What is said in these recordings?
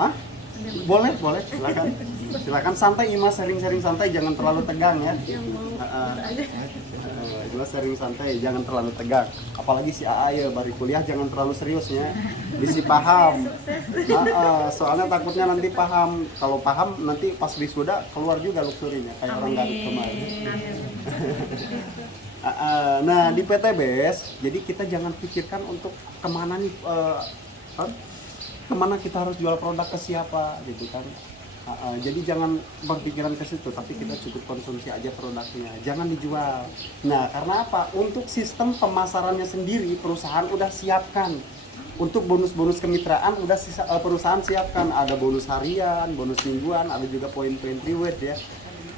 Hah? Boleh, boleh, silakan. Silakan santai Imas, sharing-sharing santai, jangan terlalu tegang ya. Imas sharing santai, jangan terlalu tegang. Apalagi si AA ya baru kuliah, jangan terlalu seriusnya. Bisi paham. Soalnya takutnya nanti paham. Kalau paham nanti pas wisuda keluar juga luxurinya kayak orang Garut kemarin. Nah di PTBS, jadi kita jangan pikirkan untuk kemana nih, kemana kita harus jual produk ke siapa gitu kan. Jadi jangan berpikiran ke situ, tapi kita cukup konsumsi aja produknya, jangan dijual. Nah karena apa? Untuk sistem pemasarannya sendiri perusahaan udah siapkan. Untuk bonus-bonus kemitraan udah perusahaan siapkan, ada bonus harian, bonus mingguan, ada juga poin-poin reward ya.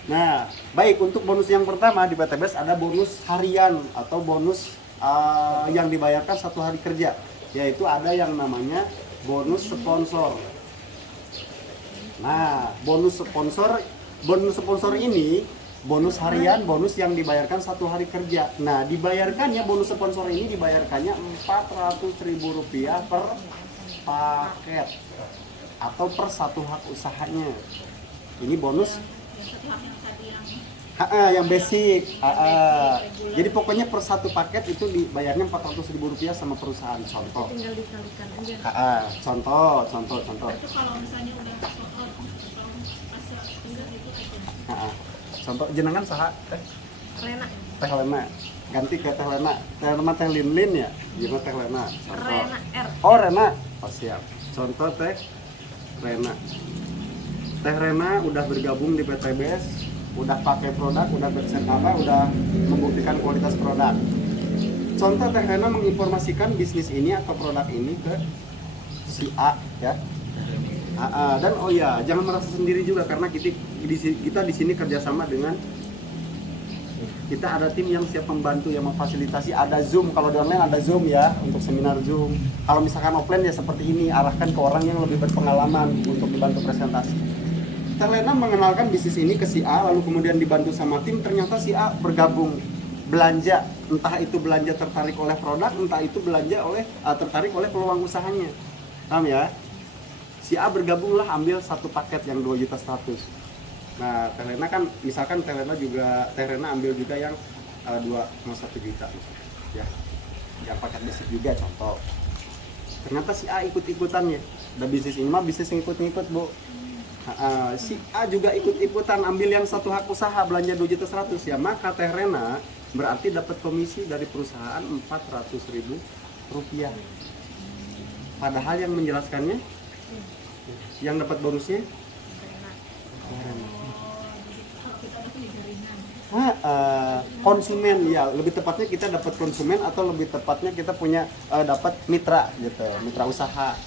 Nah, baik, untuk bonus yang pertama di PTBS ada bonus harian atau bonus yang dibayarkan 1 hari kerja, yaitu ada yang namanya bonus sponsor. Nah, bonus sponsor ini bonus harian, bonus yang dibayarkan 1 hari kerja. Nah, dibayarkannya bonus sponsor ini dibayarkannya Rp400.000 per paket atau per 1 hak usahanya. Ini bonus yang basic. Jadi pokoknya per 1 paket itu dibayarnya Rp400.000 sama perusahaan. Contoh. Tinggal dikalikan aja. Contoh. Itu kalau misalnya udah sold out atau pas tinggal itu aja. Contoh jenengan saha teh? Rena. Teh Lena. Ganti ke Teh Lena. Teh Lena Teh Lin ya? Gimana Teh Lena? Contoh. Rena R. Oh, Rena. Oh, siap. Contoh Teh Rena. Teh Rena udah bergabung di PTBS, udah pakai produk, udah udah membuktikan kualitas produk. Contoh Teh Rena menginformasikan bisnis ini atau produk ini ke si A ya. Dan oh ya, jangan merasa sendiri juga karena kita di sini kerjasama dengan kita ada tim yang siap membantu yang memfasilitasi. Ada Zoom, kalau di online ada Zoom ya untuk seminar Zoom. Kalau misalkan offline ya seperti ini, arahkan ke orang yang lebih berpengalaman untuk dibantu presentasi. Teh Lena mengenalkan bisnis ini ke si A, lalu kemudian dibantu sama tim. Ternyata si A bergabung belanja, entah itu belanja tertarik oleh produk, entah itu belanja tertarik oleh peluang usahanya. Paham ya? Si A bergabunglah ambil 1 paket yang 2.100.000. Nah, Teh Lena kan misalkan Teh Lena ambil juga yang 2,1 juta ya. Yang paket basic juga contoh. Ternyata si A ikut-ikutannya. Dan bisnis ini mah bisnis ngikut-ngikut, Bu. Si A juga ikut-ikutan ambil yang 1 hak usaha belanja 2.100.000 ya, maka Teh Rena berarti dapat komisi dari perusahaan Rp400.000. Padahal yang menjelaskannya, yang dapat bonusnya konsumen ya, lebih tepatnya kita dapat konsumen atau lebih tepatnya kita punya dapat mitra gitu, mitra usaha.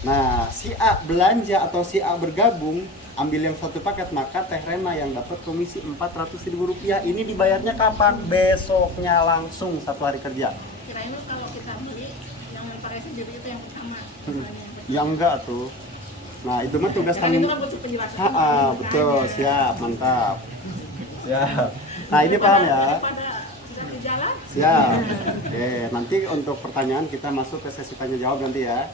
Nah, si A belanja atau si A bergabung ambil yang 1 paket, maka Teh Rena yang dapat komisi Rp400.000. Ini dibayarnya kapan? Besoknya langsung 1 hari kerja. Kirain kalau kita beli yang variasi jadi itu yang pertama. Ya enggak tuh. Nah, itu mah tugas Kirain kami. itu kan butuh penjelasan. Betul, siap, mantap. Siap. Nah, ini paham ya? Daripada sudah di jalan. Siap. Oke, nanti untuk pertanyaan kita masuk ke sesi tanya jawab nanti ya.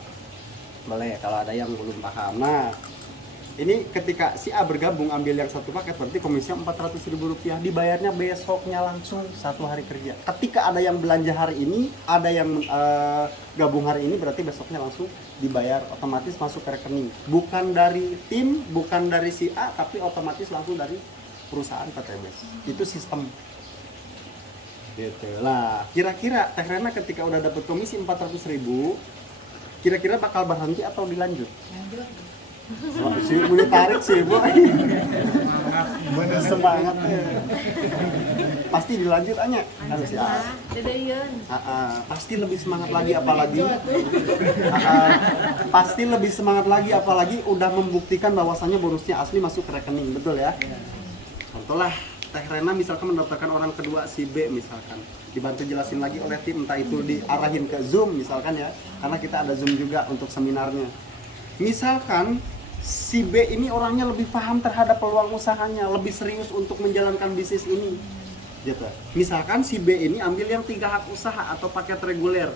Boleh kalau ada yang belum paham. Nah, ini ketika si A bergabung ambil yang 1 paket berarti komisinya Rp400.000, dibayarnya besoknya langsung 1 hari kerja. Ketika ada yang belanja hari ini, ada yang gabung hari ini, berarti besoknya langsung dibayar, otomatis masuk ke rekening. Bukan dari tim, bukan dari si A, tapi otomatis langsung dari perusahaan PTBS. Itu sistem. Gitu. Lah, kira-kira Teh Rena ketika udah dapat komisi Rp400.000, kira-kira bakal berhenti atau dilanjut? Lanjut. Si Bu tarik sih, Bu. Semangat. Pasti dilanjut aja. Lanjut lah. Dedeyeun. Pasti lebih semangat lagi apalagi. Pasti lebih semangat lagi apalagi udah membuktikan bahwasannya bonusnya asli masuk ke rekening, betul ya? Contohlah Teh Rena misalkan mendaftarkan orang kedua si B misalkan, dibantu jelasin lagi oleh tim, entah itu diarahin ke Zoom misalkan ya, karena kita ada Zoom juga untuk seminarnya. Misalkan si B ini orangnya lebih paham terhadap peluang usahanya, lebih serius untuk menjalankan bisnis ini gitu. Misalkan si B ini ambil yang 3 hak usaha atau paket reguler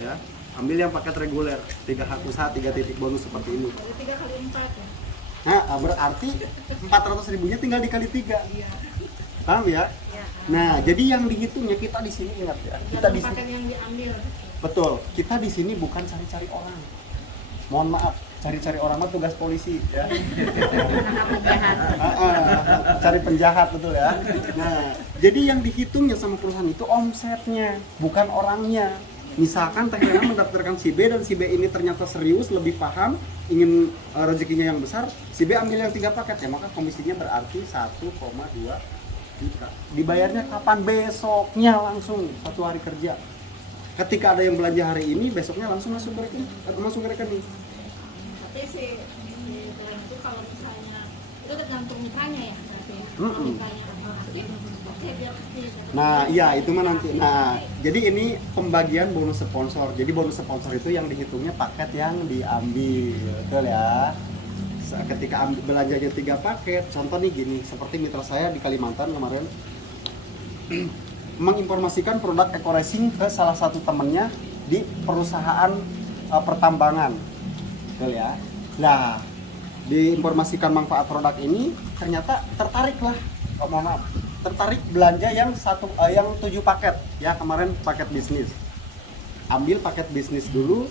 ya, ambil yang paket reguler 3 hak usaha 3 titik bonus seperti ini. Jadi 3 kali 4 ya. Nah, berarti 400 ribunya tinggal dikali 3. Iya. Paham ya? Iya. Nah, jadi yang dihitungnya kita di sini ingat ya. Kita di sini paket yang diambil. betul. Kita di sini bukan cari-cari orang. Mohon maaf, cari-cari orang mah tugas polisi ya. Cari penjahat betul ya. Nah, jadi yang dihitungnya sama perusahaan itu omsetnya, bukan orangnya. Misalkan Teh Rena mendaftarkan si B dan si B ini ternyata serius, lebih paham, ingin rezekinya yang besar, si B ambil yang 3 paket ya, maka komisinya berarti 1,2 juta. Dibayarnya kapan? Besoknya langsung 1 hari kerja. Ketika ada yang belanja hari ini, besoknya langsung masuk ke rekening, Tapi si brand itu kalau misalnya itu tergantung mitranya ya berarti ya. Mm-mm. Kalau mitranya aktif, oke biar aktif. Nah, iya itu mah nanti. Nah, jadi ini pembagian bonus sponsor. Jadi bonus sponsor itu yang dihitungnya paket yang diambil, betul ya. Ketika belanjanya 3 paket, contoh nih gini, seperti mitra saya di Kalimantan kemarin menginformasikan produk Eco Racing ke salah satu temennya di perusahaan pertambangan, betul ya. Nah, diinformasikan manfaat produk ini, ternyata tertarik lah, mohon maaf, tertarik belanja yang 7 paket ya, kemarin paket bisnis. Ambil paket bisnis dulu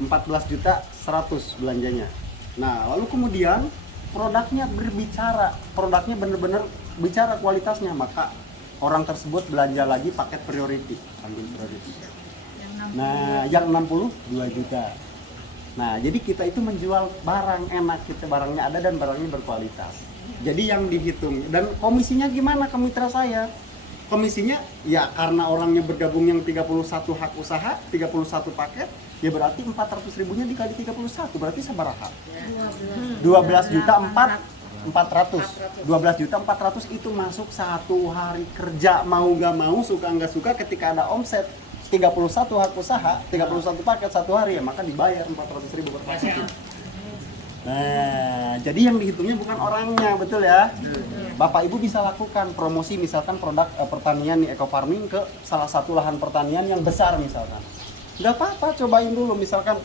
14.100.000 belanjanya. Nah, lalu kemudian produknya berbicara, produknya benar-benar bicara kualitasnya, maka orang tersebut belanja lagi paket priority, ambil priority. Nah, yang 62 juta. Nah, jadi kita itu menjual barang enak, kita barangnya ada dan barangnya berkualitas. Jadi yang dihitung, dan komisinya gimana ke mitra saya? Komisinya ya karena orangnya bergabung yang 31 hak usaha, 31 paket, ya berarti 400 ribunya dikali 31, berarti sabaraha? 12 juta 400. 12 juta 400 itu masuk 1 hari kerja, mau gak mau, suka nggak suka, ketika ada omset 31 hak usaha, 31 paket 1 hari ya, maka dibayar 400 ribu per paket. Nah, jadi yang dihitungnya bukan orangnya, betul ya. Bapak Ibu bisa lakukan promosi misalkan produk pertanian nih, eco farming ke salah satu lahan pertanian yang besar misalkan. Nggak apa-apa, cobain dulu misalkan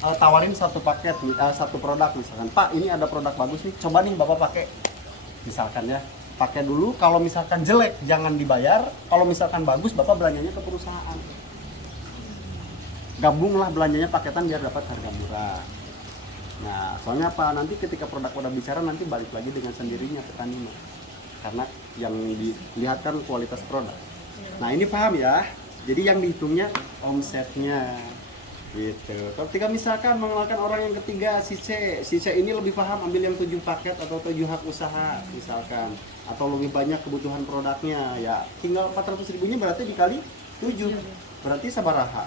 tawarin 1 paket, 1 produk misalkan. Pak, ini ada produk bagus nih, coba nih Bapak pakai. Misalkan ya, pakai dulu, kalau misalkan jelek jangan dibayar, kalau misalkan bagus Bapak belanjanya ke perusahaan. Gabunglah belanjanya paketan biar dapat harga murah. Nah, soalnya apa? Nanti ketika produk udah bicara nanti balik lagi dengan sendirinya petani mah. Karena yang dilihat kan kualitas produk. Nah, ini paham ya? Jadi yang dihitungnya omsetnya. Gitu. Ketika misalkan mengenalkan orang yang ketiga si C ini lebih paham, ambil yang 7 paket atau 7 hak usaha misalkan, atau lebih banyak kebutuhan produknya, ya tinggal 400 ribunya berarti dikali 7, berarti sabaraha?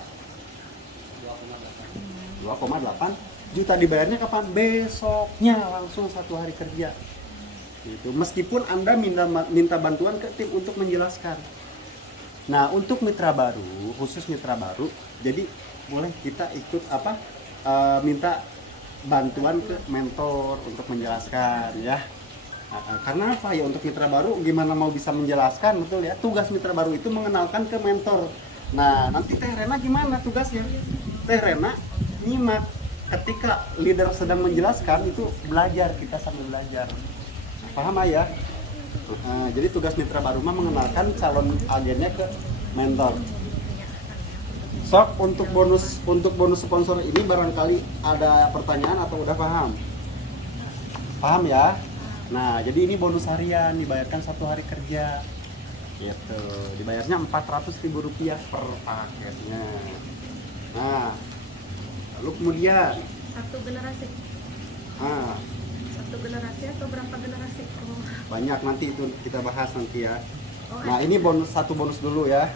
2,8 juta. Dibayarnya kapan? Besoknya langsung 1 hari kerja. Gitu. Meskipun Anda minta bantuan ke tim untuk menjelaskan. Nah, untuk mitra baru, khusus mitra baru, jadi boleh kita ikut minta bantuan ke mentor untuk menjelaskan ya. Karena apa ya, untuk mitra baru gimana mau bisa menjelaskan, betul ya. Tugas mitra baru itu mengenalkan ke mentor. Nah, nanti Teh Rena gimana tugasnya? Teh Rena nyimak ketika leader sedang menjelaskan, itu belajar, kita sambil belajar. Paham ya? Jadi tugas mitra baru mah mengenalkan calon agennya ke mentor. Sok, untuk bonus sponsor ini barangkali ada pertanyaan atau udah paham? Paham ya? Nah, jadi ini bonus harian, dibayarkan 1 hari kerja. Gitu. Dibayarnya Rp400.000 per paketnya. Nah, lalu kemudian 1 generasi. 1 generasi atau berapa generasi? Banyak, nanti itu kita bahas nanti ya. Nah, ini bonus dulu ya.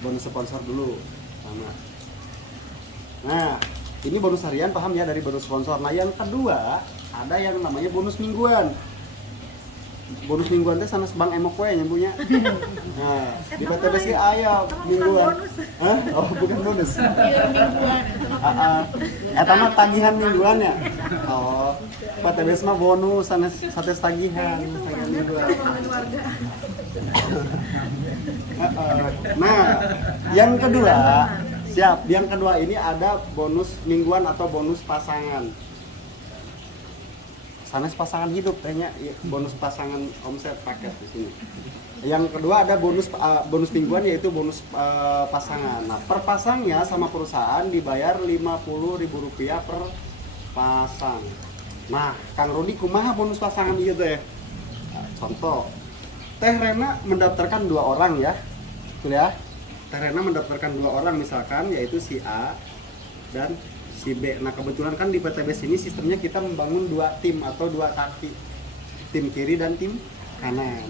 Bonus sponsor dulu. Sama. Nah, ini bonus harian, paham ya, dari bonus sponsor. Nah, yang kedua ada yang namanya bonus mingguan. Bonus mingguan teh sanes Bang Emok we nyambunya. Nah, di PTBS ge aya mingguan. Hah? Oh, bukan bonus. Mingguan. Eta mah tagihan mingguan ya. Oh, PTBS mah bonus sanes sates tagihan mingguan. Nah, yang kedua Siap. Yang kedua ini ada bonus mingguan atau bonus pasangan. Sanes pasangan hidup kayaknya bonus pasangan omset paket di sini. Yang kedua ada bonus mingguan yaitu bonus pasangan. Nah, per pasangnya sama perusahaan dibayar Rp50.000 per pasang. Nah, Kang Rudi kumaha bonus pasangan ieu teh? Nah, contoh. Teh Rena mendaftarkan 2 orang ya. Betul ya? Teh Rena mendaftarkan 2 orang misalkan yaitu si A dan si B. Nah, kebetulan kan di PTBS ini sistemnya kita membangun 2 tim atau 2 kaki. Tim kiri dan tim kanan.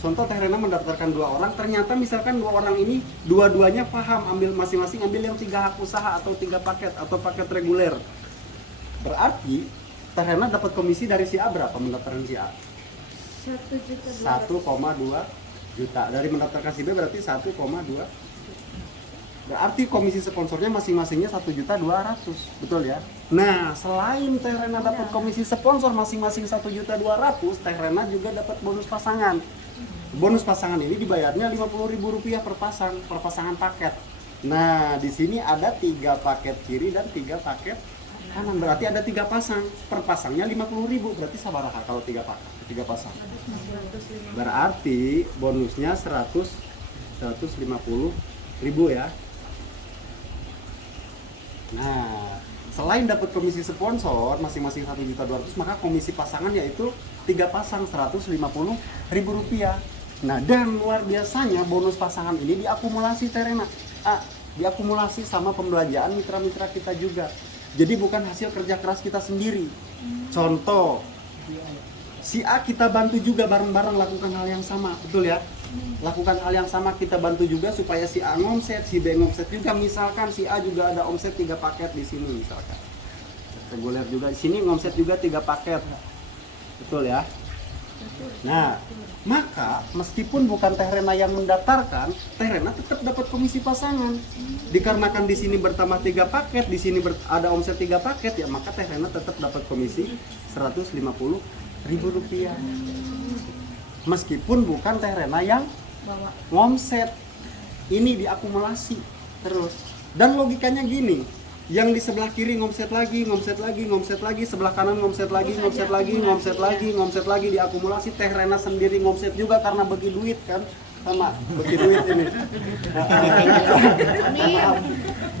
Contoh Teh Rena mendaftarkan 2 orang, ternyata misalkan 2 orang ini dua-duanya paham ambil masing-masing ambil yang 3 hak usaha atau 3 paket atau paket reguler. Berarti Teh Rena dapat komisi dari si A berapa mendaftarkan si A? 1,2 juta. Dari mendaftarkan si B berarti 1,2. Berarti komisi sponsornya masing-masingnya 1.200.000, betul ya? Nah, selain Teh Rena dapat komisi sponsor masing-masing 1.200.000, Teh Rena juga dapat bonus pasangan. Bonus pasangan ini dibayarnya Rp50.000 per pasangan paket. Nah, di sini ada 3 paket kiri dan 3 paket kanan. Berarti ada 3 pasang. Per pasangnya Rp50.000. Berarti sabaraha kalau 3 pasang? Berarti bonusnya 150.000 ya. Nah, selain dapat komisi sponsor masing-masing 1.200.000, maka komisi pasangan yaitu 3 pasang Rp150.000. Nah, dan luar biasanya bonus pasangan ini diakumulasi Teh Rena. Diakumulasi sama pembelanjaan mitra-mitra kita juga. Jadi bukan hasil kerja keras kita sendiri. Contoh, si A kita bantu juga bareng-bareng lakukan hal yang sama, betul ya? Lakukan hal yang sama, kita bantu juga supaya si A ngomset, si B ngomset juga. Misalkan si A juga ada omset 3 paket di sini misalkan. Reguler juga di sini ngomset juga 3 paket. Betul ya? Nah, maka meskipun bukan Teh Rena yang mendaftarkan, Teh Rena tetap dapat komisi pasangan. Dikarenakan di sini bertambah 3 paket, di sini ada omset 3 paket, ya maka Teh Rena tetap dapat komisi Rp150.000. Meskipun bukan Teh Rena yang ngomset. Ini diakumulasi terus. Dan logikanya gini, yang di sebelah kiri ngomset lagi, sebelah kanan ngomset lagi, diakumulasi. Teh Rena sendiri ngomset juga karena bagi duit kan, sama bagi duit ini.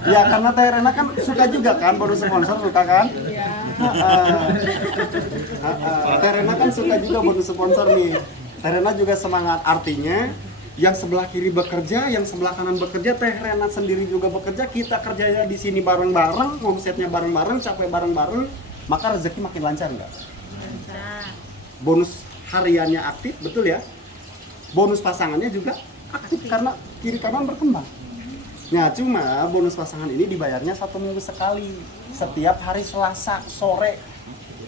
Ya karena Teh Rena kan suka juga kan bonus sponsor, suka kan? Teh Rena kan suka juga bonus sponsor nih. Teh Rena juga semangat, artinya yang sebelah kiri bekerja, yang sebelah kanan bekerja, Teh Rena sendiri juga bekerja, kita kerjanya di sini bareng-bareng, omsetnya bareng-bareng, capek bareng-bareng, maka rezeki makin lancar nggak? Lancar. Bonus hariannya aktif, betul ya? Bonus pasangannya juga aktif karena kiri kanan berkembang. Nah, cuma bonus pasangan ini dibayarnya 1 minggu sekali, setiap hari Selasa sore.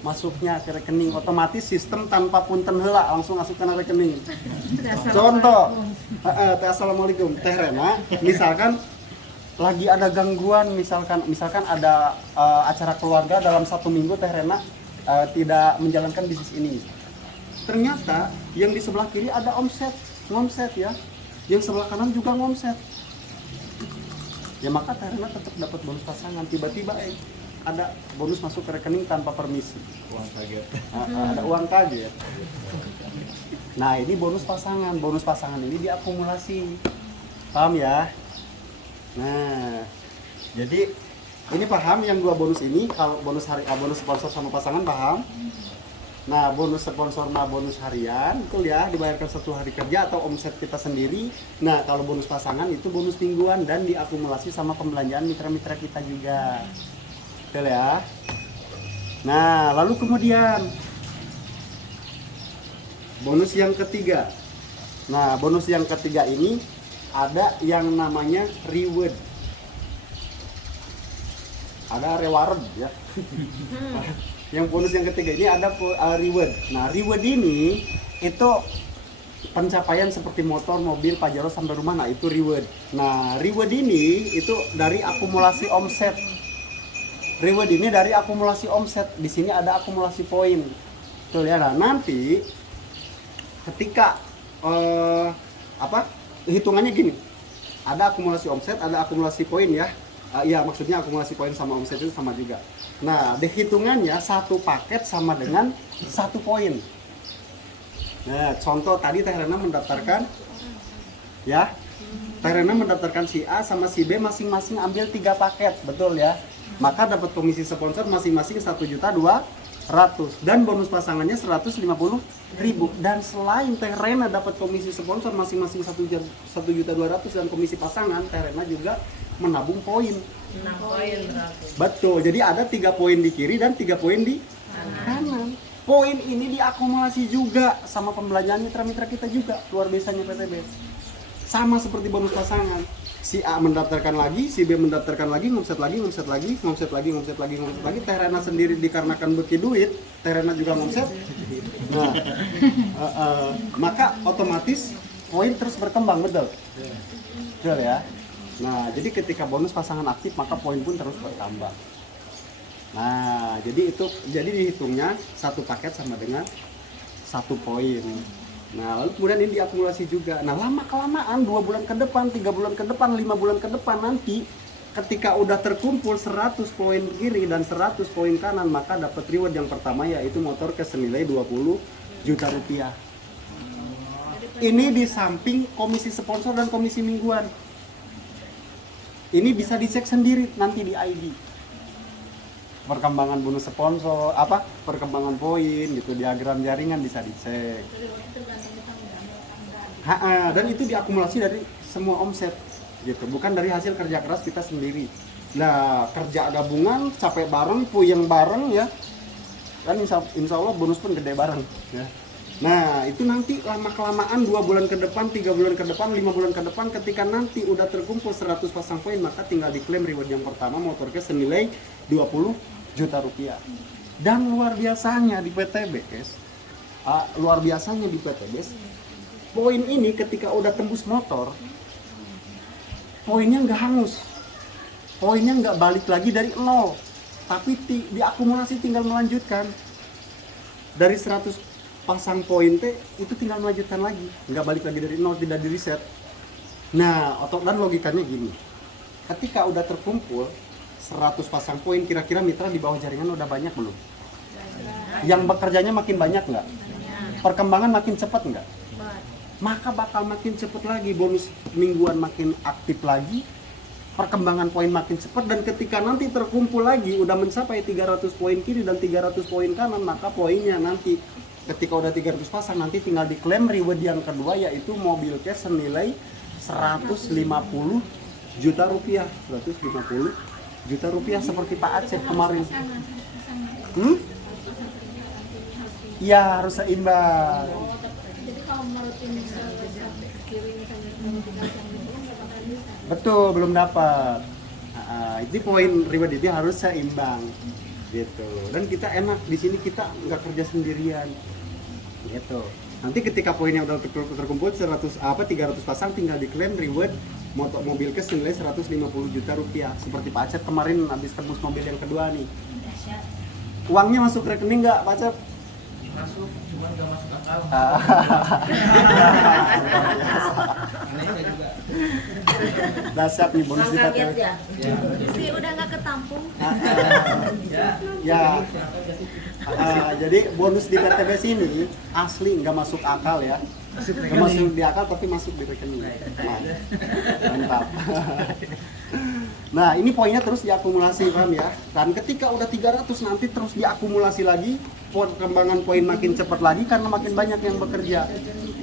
Masuknya ke rekening, otomatis sistem tanpa punten heula langsung masuk ke rekening. Contoh, assalamualaikum Teh Rena, misalkan lagi ada gangguan, misalkan ada acara keluarga dalam 1 minggu Teh Rena tidak menjalankan bisnis ini. Ternyata yang di sebelah kiri ada ngomset ya, yang sebelah kanan juga ngomset. Ya maka Teh Rena tetap dapat bonus pasangan. Tiba-tiba ada bonus masuk ke rekening tanpa permisi. Uang kaget. Ada uang kaget. Nah, ini bonus pasangan. Bonus pasangan ini diakumulasi. Paham ya? Nah, jadi ini paham yang 2 bonus ini. Kalau bonus bonus sponsor sama pasangan paham? Nah, bonus sponsor sama bonus harian, betul ya, dibayarkan 1 hari kerja atau omset kita sendiri. Nah, kalau bonus pasangan itu bonus mingguan dan diakumulasi sama pembelanjaan mitra-mitra kita juga. Betul ya. Nah, lalu kemudian bonus yang ketiga. Nah, bonus yang ketiga ini ada yang namanya reward. Ada reward ya. Yang bonus yang ketiga ini ada reward. Nah, reward ini itu pencapaian seperti motor, mobil, Pajero sampai rumah. Nah, itu reward. Nah, reward ini itu dari akumulasi omset. Reward ini dari akumulasi omset. Di sini ada akumulasi poin. Tuh ya. Nah, nanti ketika hitungannya gini. Ada akumulasi omset, ada akumulasi poin ya. Iya, maksudnya akumulasi poin sama omset itu sama juga. Nah, hitungannya satu paket sama dengan 1 poin. Nah, contoh tadi Teh Rena mendaftarkan, ya, Teh Rena mendaftarkan si A sama si B masing-masing ambil 3 paket, betul ya? Maka dapat komisi sponsor masing-masing 1.200.000 dan bonus pasangannya 150.000. Dan selain Teh Rena dapat komisi sponsor masing-masing 1.200.000 dan komisi pasangan, Teh Rena juga menabung poin. 6 poin berarti. Betul, jadi ada 3 poin di kiri dan 3 poin di kanan. Poin ini diakumulasi juga sama pembelanjaan mitra-mitra kita juga, luar biasanya PTB. Sama seperti bonus pasangan. Si A mendaftarkan lagi, si B mendaftarkan lagi, ngomset lagi. Teh Rena sendiri dikarenakan beki duit, Teh Rena juga ngomset. Nah, maka otomatis poin terus berkembang, betul? Betul ya? Nah, jadi ketika bonus pasangan aktif, maka poin pun terus bertambah. Nah, jadi dihitungnya satu paket sama dengan 1 poin. Nah, lalu kemudian ini diakumulasi juga. Nah, lama-kelamaan 2 bulan ke depan, 3 bulan ke depan, 5 bulan ke depan nanti ketika udah terkumpul 100 poin kiri dan 100 poin kanan, maka dapat reward yang pertama yaitu motor cash senilai 20 juta rupiah. Ini di samping komisi sponsor dan komisi mingguan. Ini bisa dicek sendiri nanti di ID. Perkembangan bonus sponsor, perkembangan poin gitu, diagram jaringan bisa dicek. Dan itu diakumulasi dari semua omset gitu, bukan dari hasil kerja keras kita sendiri. Nah, kerja gabungan, capek bareng, puyeng bareng ya. Kan insya Allah bonus pun gede bareng ya. Nah, itu nanti lama-kelamaan 2 bulan ke depan, 3 bulan ke depan, 5 bulan ke depan, ketika nanti udah terkumpul 100 pasang poin, maka tinggal diklaim reward yang pertama, motor cash senilai 20 juta rupiah. Dan luar biasanya di PTBS, poin ini ketika udah tembus motor, poinnya nggak hangus, poinnya nggak balik lagi dari nol, tapi diakumulasi tinggal melanjutkan. Dari 100 pasang poin itu tinggal melanjutkan lagi, nggak balik lagi dari nol, tidak di reset. Nah, dan logikanya gini, ketika udah terkumpul 100 pasang poin, kira-kira mitra di bawah jaringan udah banyak belum? Yang bekerjanya makin banyak nggak? Perkembangan makin cepat nggak? Maka bakal makin cepat lagi, bonus mingguan makin aktif lagi, perkembangan poin makin cepat, dan ketika nanti terkumpul lagi udah mencapai 300 poin kiri dan 300 poin kanan, maka poinnya nanti ketika udah 300 pasang nanti tinggal diklaim reward yang kedua yaitu mobil cash senilai 150 juta rupiah. 150 juta rupiah seperti Pak Aceh kemarin. Iya, harus seimbang. Jadi kalau menurut ini kiri misalnya Betul, belum dapat. Itu poin reward itu harus seimbang gitu. Dan kita enak di sini, kita nggak kerja sendirian gitu. Nanti ketika poinnya udah terkumpul 300 pasang, tinggal diklaim reward mobil cash senilai 150 juta rupiah seperti Pak Acep kemarin habis tembus mobil yang kedua nih. Uangnya masuk rekening nggak Pak Acep? Masuk, cuman nggak masuk akal. Anehnya juga. Dahsyat nih bonus di Kaget PTB. ya. sih udah nggak ketampung. Ya. Jadi bonus di PTBS ini asli nggak masuk akal ya. Nggak masuk di akal tapi masuk di rekening. Mantap. Nah, ini poinnya terus diakumulasi, paham ya? Dan ketika udah 300 nanti terus diakumulasi lagi, perkembangan poin makin cepat lagi karena makin banyak yang bekerja.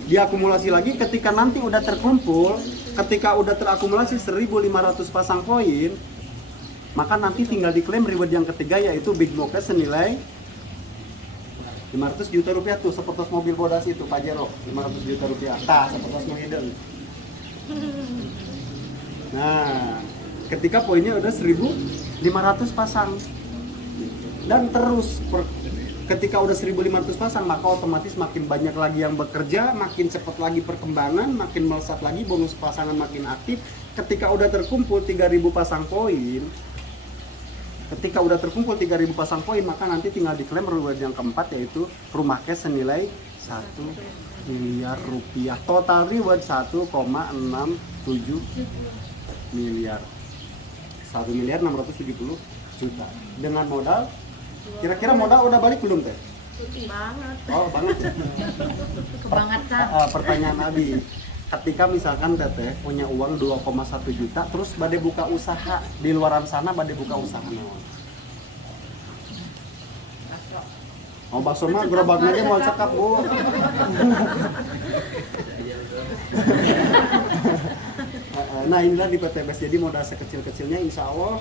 Diakumulasi lagi ketika nanti udah terkumpul, ketika udah terakumulasi 1.500 pasang poin, maka nanti tinggal diklaim reward yang ketiga yaitu Big Mocha senilai 500 juta rupiah tuh, seperti mobil bodas itu Pajero, 500 juta rupiah. Seperti Mohideng. Nah, ketika poinnya udah 1.500 pasang dan terus ketika udah 1.500 pasang, maka otomatis makin banyak lagi yang bekerja, makin cepat lagi perkembangan, makin melesat lagi, bonus pasangan makin aktif. Ketika udah terkumpul 3.000 pasang poin, pasang poin, maka nanti tinggal diklaim reward yang keempat yaitu rumah cash senilai 1 miliar rupiah. Total reward 1,67 miliar. 1.670.000.000 dengan modal kira-kira modal udah balik belum teh? Banget. Oh banget. Kebangetan. Pertanyaan Abi, ketika misalkan teteh punya uang 2,1 juta terus bade buka usaha di luaran sana, bade buka usaha naon? Oh bakso mah gerobaknya aja mau cekap bu. Nah inilah di PTBS, jadi modal sekecil-kecilnya insya Allah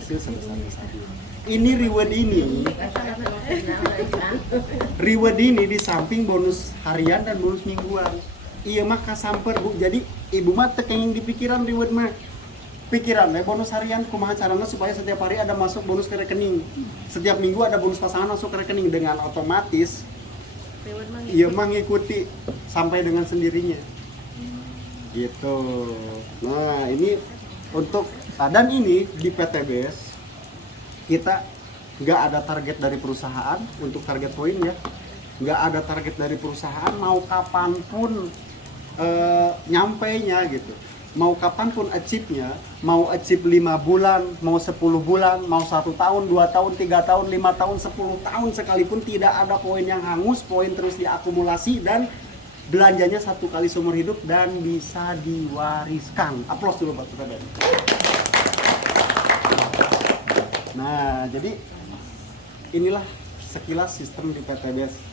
hasil sebesar-besarnya. Ini reward ini di samping bonus harian dan bonus mingguan. Iya mah kasamper bu, jadi ibu mah tekeng di pikiran reward mah. Pikiran bonus harian kumaha caranya supaya setiap hari ada masuk bonus ke rekening. Setiap minggu ada bonus pasangan masuk ke rekening, dengan otomatis iya mah ngikuti sampai dengan sendirinya. Gitu. Nah, ini untuk dan ini di PTBS kita nggak ada target dari perusahaan untuk target poin ya. Nggak ada target dari perusahaan mau kapanpun nyampainya gitu. Mau kapanpun achieve-nya, mau achieve 5 bulan, mau 10 bulan, mau 1 tahun, 2 tahun, 3 tahun, 5 tahun, 10 tahun sekalipun tidak ada poin yang hangus, poin terus diakumulasi dan belanjanya 1 kali seumur hidup dan bisa diwariskan. Aplaus dulu buat kita. Nah, jadi inilah sekilas sistem di PTBS.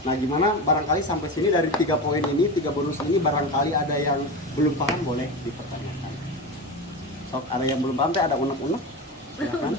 Nah, gimana barangkali sampai sini dari 3 poin ini, 3 bonus ini barangkali ada yang belum paham boleh dipertanyakan. Sok ada yang belum paham teh ada unek-unek, ya kan?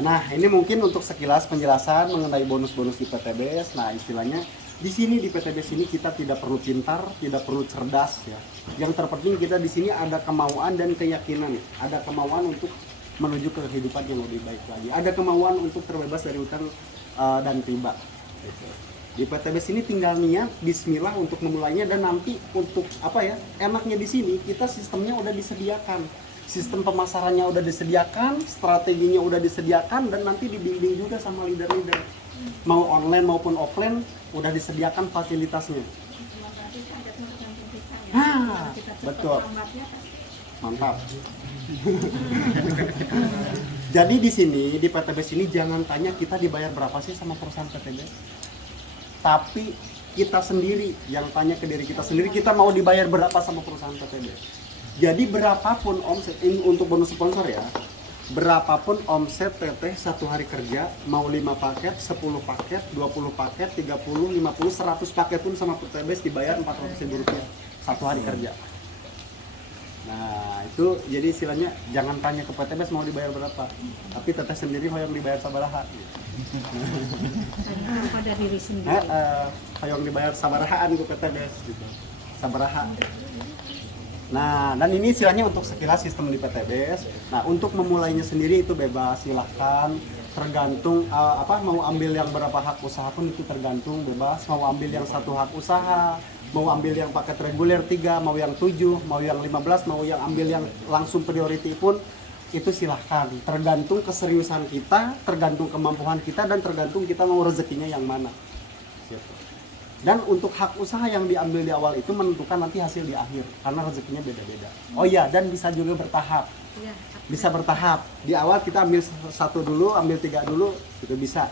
Nah, ini mungkin untuk sekilas penjelasan mengenai bonus-bonus di PTBS. Nah, istilahnya di sini di PTBS ini kita tidak perlu pintar, tidak perlu cerdas ya. Yang terpenting kita di sini ada kemauan dan keyakinan, ada kemauan untuk menuju ke kehidupan yang lebih baik lagi. Ada kemauan untuk terbebas dari utang dan riba. Gitu. Di PTBS ini tinggal niat, bismillah untuk memulainya dan nanti untuk apa ya? Enaknya di sini kita sistemnya udah disediakan. Sistem pemasarannya udah disediakan, strateginya udah disediakan dan nanti dibimbing juga sama leader-leader. Mau online maupun offline udah disediakan fasilitasnya. Betul. Mantap. Jadi di sini di PTBS ini jangan tanya kita dibayar berapa sih sama perusahaan PTBS. Tapi kita sendiri yang tanya ke diri kita sendiri, kita mau dibayar berapa sama perusahaan PTBS. Jadi berapapun omset ini untuk bonus sponsor ya. Berapapun omset teteh 1 hari kerja, mau 5 paket, 10 paket, 20 paket, 30, 50, 100 paket pun sama PTBS dibayar Rp400.000 1 hari kerja. Nah itu jadi istilahnya jangan tanya ke PTBS mau dibayar berapa, tapi teteh sendiri hoyong dibayar sabaraha. Tanya pada diri sendiri. Hoyong dibayar sabarahaan ke PTBS gitu, sabaraha. Nah dan ini istilahnya untuk sekilas sistem di PTBS. Nah untuk memulainya sendiri itu bebas, silahkan. Tergantung mau ambil yang berapa hak usaha pun itu tergantung, bebas. Mau ambil yang 1 hak usaha, mau ambil yang paket reguler 3, mau yang 7, mau yang 15, mau yang ambil yang langsung priority pun itu silahkan. Tergantung keseriusan kita, tergantung kemampuan kita, dan tergantung kita mau rezekinya yang mana. Gitu. Dan untuk hak usaha yang diambil di awal itu menentukan nanti hasil di akhir, karena rezekinya beda-beda. Oh iya, dan bisa juga bertahap. Bisa bertahap. Di awal kita ambil 1 dulu, ambil 3 dulu, itu bisa.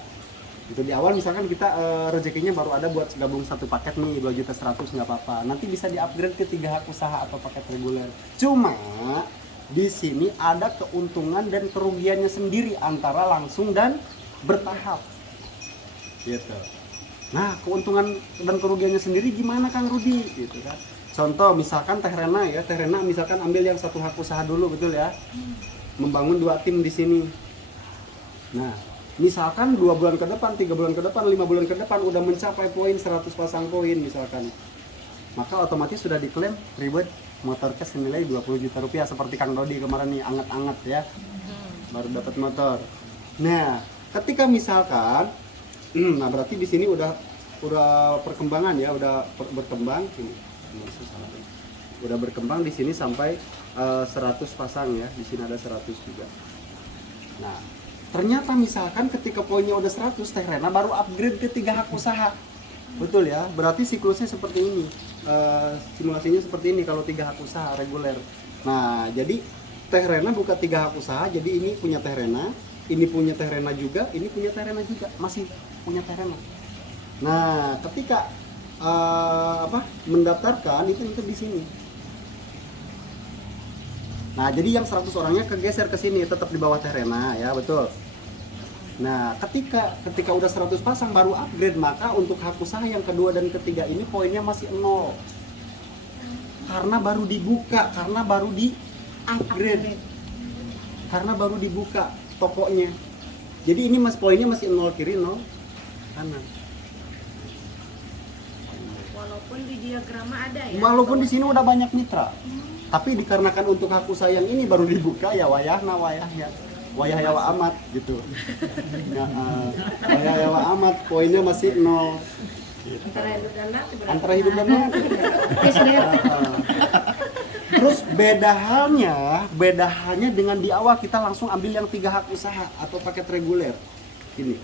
Itu di awal misalkan kita rezekinya baru ada buat gabung 1 paket nih 2.100.000 nggak apa-apa. Nanti bisa di-upgrade ke 3 hak usaha atau paket reguler. Cuma di sini ada keuntungan dan kerugiannya sendiri antara langsung dan bertahap. Gitu. Nah, keuntungan dan kerugiannya sendiri gimana Kang Rudi gitu kan. Contoh misalkan Teh Rena ya, Teh Rena misalkan ambil yang 1 hak usaha dulu, betul ya. Membangun 2 tim di sini. Nah, misalkan 2 bulan ke depan, 3 bulan ke depan, 5 bulan ke depan udah mencapai poin 100 pasang poin misalkan. Maka otomatis sudah diklaim reward motor cash senilai 20 juta rupiah seperti Kang Dodi kemarin nih, anget-anget ya. Baru dapat motor. Nah, ketika misalkan nah berarti di sini udah perkembangan ya, udah berkembang ini. Udah berkembang di sini sampai 100 pasang ya. Di sini ada 100 juga. Nah, ternyata misalkan ketika poinnya udah 100, Teh Rena baru upgrade ke 3 hak usaha. Betul ya? Berarti siklusnya seperti ini. simulasinya seperti ini kalau 3 hak usaha reguler. Nah, jadi Teh Rena buka 3 hak usaha, jadi ini punya Teh Rena, ini punya Teh Rena juga, ini punya Teh Rena juga, masih punya Teh Rena. Nah, ketika mendaftarkan itu di sini. Nah, jadi yang 100 orangnya kegeser ke sini, tetap di bawah Teh Rena ya, betul. Nah, ketika udah 100 pasang baru upgrade, maka untuk hak usaha yang kedua dan ketiga ini poinnya masih 0. Karena baru dibuka, karena baru di upgrade. Karena baru dibuka tokonya. Jadi ini poinnya masih 0 kiri, 0 kanan. Walaupun di diagrama ada ya. Walaupun di sini udah banyak mitra. Tapi dikarenakan untuk hak usaha yang ini baru dibuka ya wayahna wayahnya. Wayah yawa amat gitu. Ya, wayah yawa amat poinnya masih 0. Antara hidup dan mati berarti. Antara hidup dan mati. Terus bedanya dengan di awal kita langsung ambil yang 3 hak usaha atau paket reguler. Gini.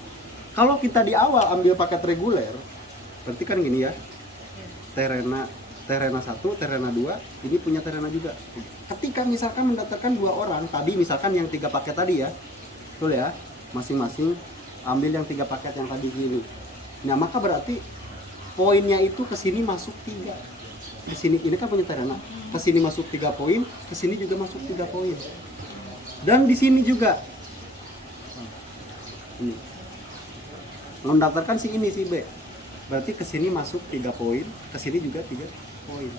Kalau kita di awal ambil paket reguler, berarti kan gini ya. Terena 1, Terena 2, ini punya Terena juga. Ketika misalkan mendaftarkan 2 orang, tadi misalkan yang 3 paket tadi ya, betul ya, masing-masing ambil yang 3 paket yang tadi ini. Nah, maka berarti poinnya itu ke sini masuk 3. Di sini ini kan punya Terena, ke sini masuk 3 poin, ke sini juga masuk 3 poin. Dan di sini juga ini. Mendaftarkan si ini si B. Berarti ke sini masuk 3 poin, ke sini juga 3 poin.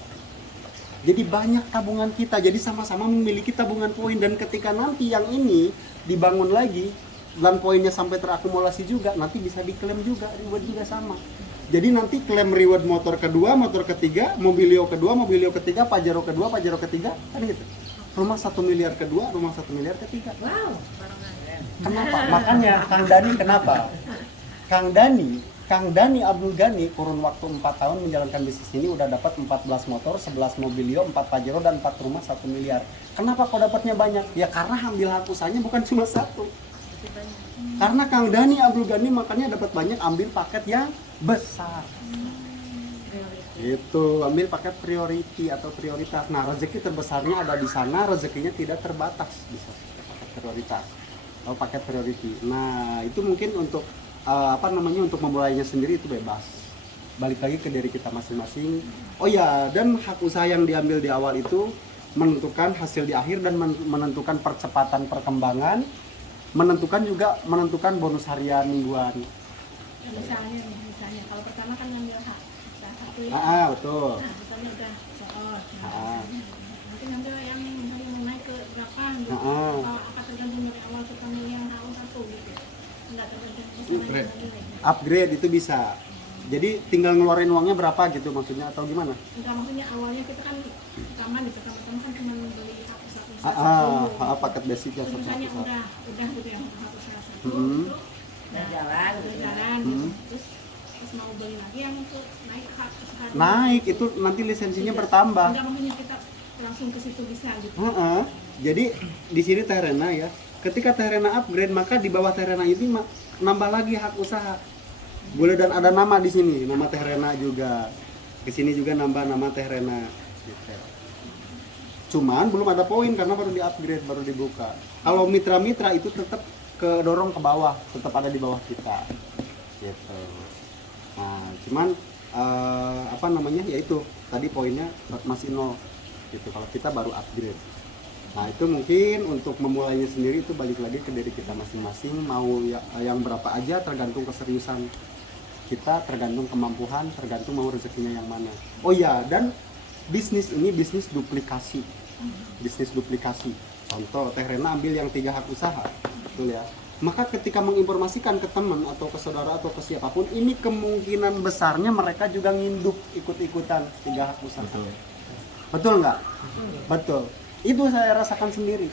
Jadi banyak tabungan kita, jadi sama-sama memiliki tabungan poin, dan ketika nanti yang ini dibangun lagi dan poinnya sampai terakumulasi juga, nanti bisa diklaim juga, reward juga sama. Jadi nanti klaim reward motor kedua, motor ketiga, mobilio kedua, mobilio ketiga, Pajero kedua, Pajero ketiga, kan gitu. Rumah 1 miliar kedua, rumah 1 miliar ketiga. Wow, barengan. Kenapa? Makanya Kang Dani kenapa? Kang Dani Abdul Ghani kurun waktu 4 tahun menjalankan bisnis ini udah dapat 14 motor, 11 mobilio, 4 Pajero dan 4 rumah 1 miliar. Kenapa kok dapatnya banyak? Ya karena ambil hak usahanya bukan cuma 1. Karena Kang Dani Abdul Ghani makanya dapat banyak, ambil paket yang besar. Itu ambil paket priority atau prioritas. Nah, rezeki terbesarnya ada di sana, rezekinya tidak terbatas, bisa paket prioritas atau paket priority. Nah, itu mungkin untuk untuk memulainya sendiri itu bebas. Balik lagi ke diri kita masing-masing. Oh ya, dan hak usaha yang diambil di awal itu menentukan hasil di akhir dan menentukan percepatan perkembangan, menentukan bonus harian mingguan. Misalnya kalau pertama kan ngambil hak usaha 1 ya. Betul. Nah, misalnya udah soal. Nanti ngambil yang misalnya mau naik ke berapa gitu. Apa tergantung dari awal kita milih yang hak 1 gitu. Enggak tergantung Upgrade itu bisa. Jadi tinggal ngeluarin uangnya berapa gitu maksudnya atau gimana? Enggak, maksudnya awalnya kita kan pertama kan cuma beli hak usaha 1. Paket basic ya. Misalnya udah gitu ya hak usaha 1. Dan jalan. Terus mau beli lagi yang untuk naik hak usaha. Naik itu nanti lisensinya bertambah. Enggak, maksudnya kita langsung ke situ bisa gitu. Jadi di sini Teh Rena ya. Ketika Teh Rena upgrade, maka di bawah Teh Rena ini nambah lagi hak usaha. Boleh, dan ada nama di sini, nama Teh Rena juga. Ke sini juga nambah nama Teh Rena. Gitu. Cuman belum ada poin karena baru di-upgrade, baru dibuka. Kalau mitra-mitra itu tetap kedorong ke bawah, tetap ada di bawah kita. Gitu. Nah, cuman yaitu tadi poinnya masih 0 gitu kalau kita baru upgrade. Nah, itu mungkin untuk memulainya sendiri itu balik lagi ke diri kita masing-masing, mau yang berapa aja, tergantung keseriusan kita, tergantung kemampuan, tergantung mau rezekinya yang mana. Oh ya, dan bisnis ini bisnis duplikasi. Contoh, Teh Rena ambil yang 3 hak usaha, betul ya. Maka ketika menginformasikan ke teman atau ke saudara atau ke siapapun, ini kemungkinan besarnya mereka juga nginduk ikut-ikutan 3 hak usaha. Betul nggak? Betul. Itu saya rasakan sendiri.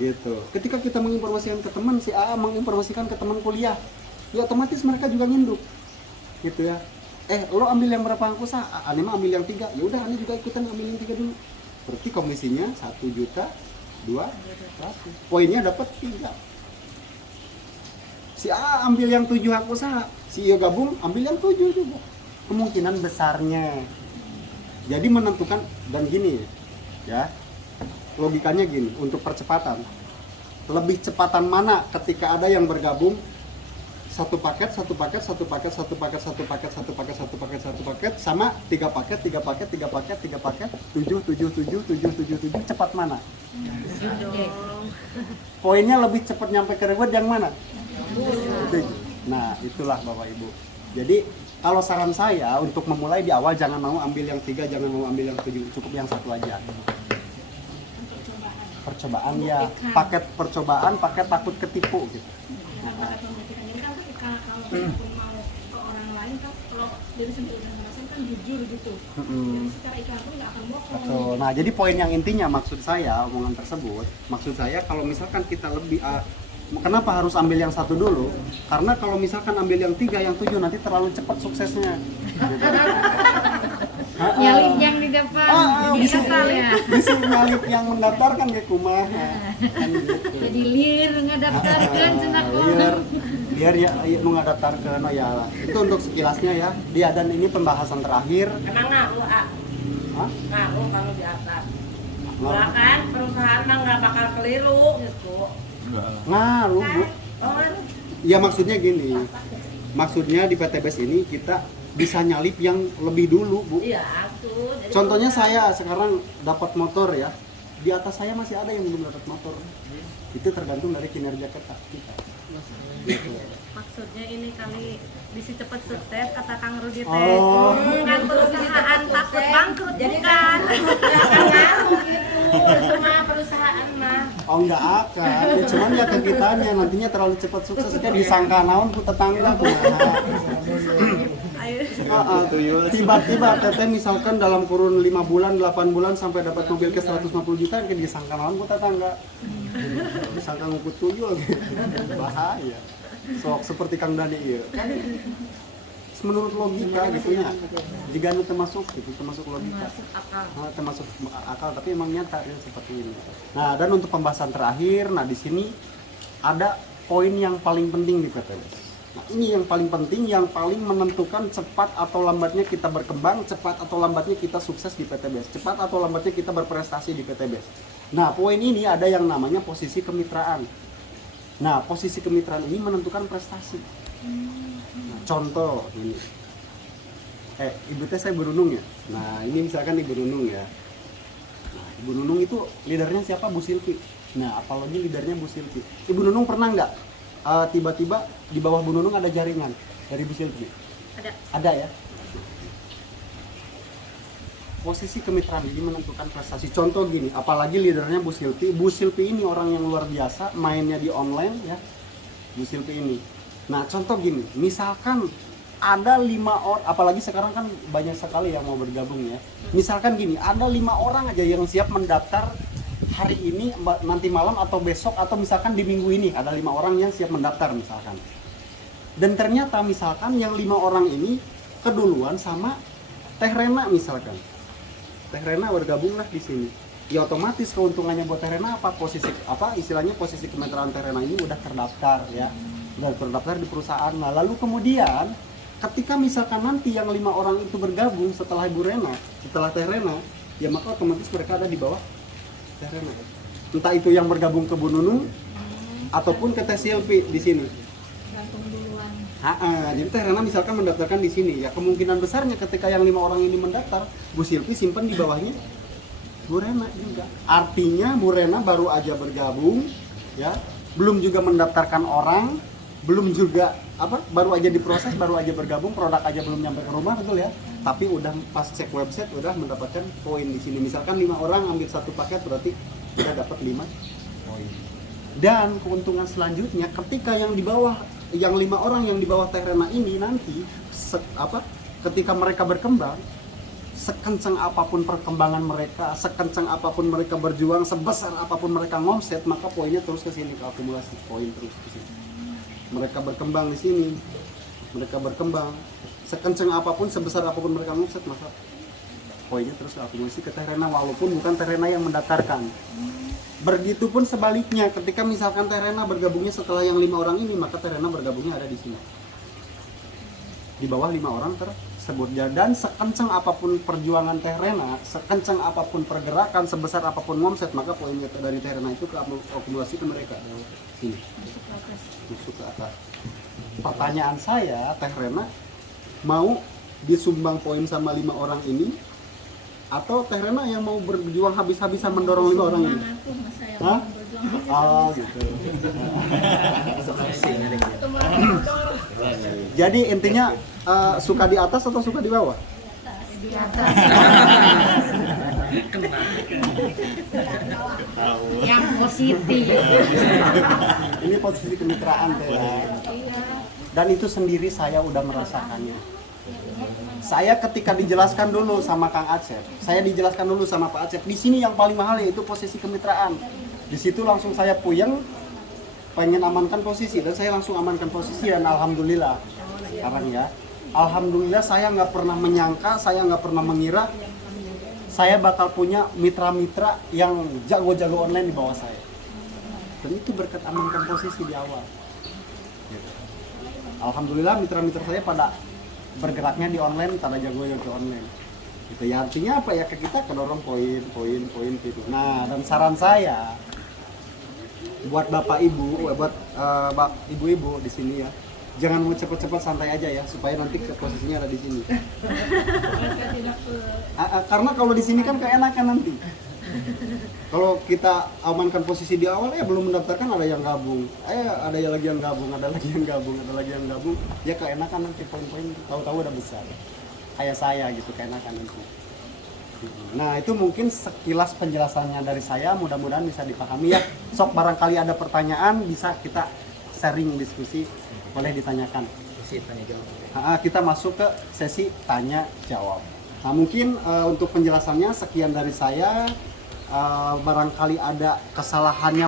Gitu. Ketika kita menginformasikan ke teman, si A menginformasikan ke teman kuliah, ya otomatis mereka juga nginduk. Gitu ya. Lo ambil yang berapa hak usaha? Ane mah ambil yang 3. Ya udah, Ane juga ikutan ambil yang 3 dulu. Berarti komisinya 1 juta, 2 100. Poinnya dapat 3. Si A ambil yang 7 hak usaha, si I gabung ambil yang 7 juga. Kemungkinan besarnya Jadi menentukan dan gini ya, logikanya gini, untuk percepatan, lebih cepatan mana ketika ada yang bergabung satu paket sama 3 paket 7 cepat mana? Poinnya lebih cepat nyampe ke reward yang mana? Nah itulah Bapak Ibu. Jadi kalau saran saya untuk memulai di awal jangan mau ambil yang 3, jangan mau ambil yang 7, cukup yang 1 aja. Percobaan ya, paket percobaan, paket takut ketipu gitu. Jadi kan ketika kalau kita pun mau ke orang lain kan, kalau dari sendiri udah ngerasain kan jujur gitu. Jadi secara iklan pun nggak akan bohong. Betul. Nah jadi poin yang intinya maksud saya omongan tersebut, maksud saya kalau misalkan kita lebih kenapa harus ambil yang 1 dulu? Karena kalau misalkan ambil yang 3, yang 7 nanti terlalu cepat suksesnya. Gitu. Nyalip yang di depan, bisa ya. bisa nyalip yang mendaftarkan ke kumaha kan gitu. Jadi lir ngadaptarkan cenah Biar ya nu ngadaftarkeun ya lah. Itu untuk sekilasnya ya. Dia dan ini pembahasan terakhir. Emang ngaruh, Hah? ngaruh kalau di atas. Ngaruh. Nah kan perusahaan mah nggak bakal keliru gitu. Ngaruh, Bu. Oh, ngaruh. Ya maksudnya gini. Maksudnya di PTBS ini kita bisa nyalip yang lebih dulu, Bu. Iya, tuh. Jadi Contohnya saya sekarang dapat motor ya. Di atas saya masih ada yang belum dapat motor. Itu tergantung dari kinerja kita. Maksudnya ini kali bisa cepat sukses kata Kang Rudi teh. Oh. Bukan perusahaan takut bangkrut jadi bukan. kan ngaruh gitu. Cuma perusahaan mah. Oh enggak akan, ya, cuman ya ke kitanya nantinya terlalu cepat sukses kan disangka naon ku tetangga kumaha. Tiba-tiba teteh misalkan dalam kurun 5 bulan, 8 bulan sampai dapat mobil ke 150 juta kan disangka naon ku tetangga. Disangka ngukut tuyul gitu. Bahaya. Sok seperti Kang Dani ieu. Kan menurut logika gitu ya. Jika itu termasuk logika. Termasuk akal tapi emang nyata ya seperti ini. Nah, dan untuk pembahasan terakhir, nah di sini ada poin yang paling penting di PTBS. Nah, ini yang paling penting, yang paling menentukan cepat atau lambatnya kita berkembang, cepat atau lambatnya kita sukses di PTBS, cepat atau lambatnya kita berprestasi di PTBS. Nah, poin ini ada yang namanya posisi kemitraan. Nah, posisi kemitraan ini menentukan prestasi. Nah, contoh ini. Ibu teh saya Ibu Nunung ya. Nah, ini misalkan Ibu Nunung ya. Nah, Ibu Nunung itu leadernya siapa? Bu Silvi. Nah, apalagi leadernya Bu Silvi. Ibu Nunung pernah nggak tiba-tiba di bawah Bu Nunung ada jaringan dari Bu Silvi? Ada ya. Posisi kemitraan ini menentukan prestasi. Contoh gini, apalagi leadernya Bu Silvi. Bu Silvi ini orang yang luar biasa, mainnya di online ya. Bu Silvi ini. Nah, contoh gini, misalkan ada 5 orang, apalagi sekarang kan banyak sekali yang mau bergabung ya. Misalkan gini, ada 5 orang aja yang siap mendaftar hari ini, nanti malam atau besok atau misalkan di minggu ini ada 5 orang yang siap mendaftar misalkan. Dan ternyata misalkan yang 5 orang ini keduluan sama Teh Rena misalkan. Teh Rena bergabunglah di sini. Ya otomatis keuntungannya buat Teh Rena apa? Istilahnya posisi kemitraan Teh Rena ini udah terdaftar ya. Udah terdaftar di perusahaan. Nah, lalu kemudian ketika misalkan nanti yang 5 orang itu bergabung setelah Ibu Rena, setelah Teh Rena, ya maka otomatis mereka ada di bawah Teh Rena. Entah itu yang bergabung ke Bu Nunung ataupun ke Teh Silvi di sini. Gantung duluan. Jadi Teh Rena misalkan mendaftarkan di sini, ya kemungkinan besarnya ketika yang 5 orang ini mendaftar, Bu Silvi simpen di bawahnya Bu Rena juga. Artinya Bu Rena baru aja bergabung, ya, belum juga mendaftarkan orang, belum juga baru aja diproses, baru aja bergabung, produk aja belum nyampe ke rumah, betul ya. Tapi udah pas cek website udah mendapatkan poin di sini. Misalkan 5 orang ambil 1 paket berarti udah dapat 5 poin. Dan keuntungan selanjutnya ketika yang di bawah, yang 5 orang yang di bawah Teh Rena ini nanti ketika mereka berkembang, sekencang apapun perkembangan mereka, sekencang apapun mereka berjuang, sebesar apapun mereka ngomset, maka poinnya terus ke sini, ke akumulasi poin terus ke sini. Mereka berkembang di sini, mereka berkembang sekencang apapun, sebesar apapun mereka ngomset, maka poinnya terus ke akumulasi ke Teh Rena walaupun bukan Teh Rena yang mendaftarkan. Begitupun sebaliknya, ketika misalkan Teh Rena bergabungnya setelah yang 5 orang ini, maka Teh Rena bergabungnya ada di sini. Di bawah 5 orang tersebut. tersebut ya. Dan sekencang apapun perjuangan Teh Rena, sekencang apapun pergerakan, sebesar apapun omset, maka poin dari Teh Rena itu akumulasi ke mereka. Sini, masuk ke atas. Pertanyaan saya, Teh Rena mau disumbang poin sama 5 orang ini, atau Teh Rena yang mau berjuang habis-habisan mendorong 5 orang ini? Aku mas saya Hah? berjuang aja. Oh gitu. Itu malah mendorong. Jadi intinya suka di atas atau suka di bawah? Di atas. Yang positif. Ini posisi kemitraan Teh. Dan itu sendiri saya udah merasakannya. Saya ketika dijelaskan dulu sama Kang Acep, saya dijelaskan dulu sama Pak Acep, di sini yang paling mahal yaitu posisi kemitraan. Di situ langsung saya puyeng, pengen amankan posisi, dan saya langsung amankan posisi, dan alhamdulillah sekarang ya, alhamdulillah saya nggak pernah menyangka, saya nggak pernah mengira saya bakal punya mitra-mitra yang jago-jago online di bawah saya. Dan itu berkat amankan posisi di awal. Alhamdulillah mitra-mitra saya pada bergeraknya di online, pada jago-jago online. Gitu ya, artinya apa ya, ke kita kedorong poin gitu. Nah, dan saran saya buat Bapak Ibu, buat ibu-ibu di sini ya, jangan mau cepet-cepet, santai aja ya, supaya nanti ke posisinya ada di sini. Mereka tidak Karena kalau di sini kan keenakan nanti. Kalau kita amankan posisi di awal ya belum mendaftarkan ada yang gabung, ada yang lagi yang gabung, ada lagi yang gabung, ada lagi yang gabung, ya keenakan nanti poin-poin tahu-tahu udah besar. Kayak saya gitu, keenakan nanti. Nah itu mungkin sekilas penjelasannya dari saya, mudah-mudahan bisa dipahami ya. Sok barangkali ada pertanyaan bisa kita sharing diskusi, boleh ditanyakan. Sesi tanya jawab. Kita masuk ke sesi tanya jawab. Nah mungkin untuk penjelasannya sekian dari saya. Barangkali ada kesalahannya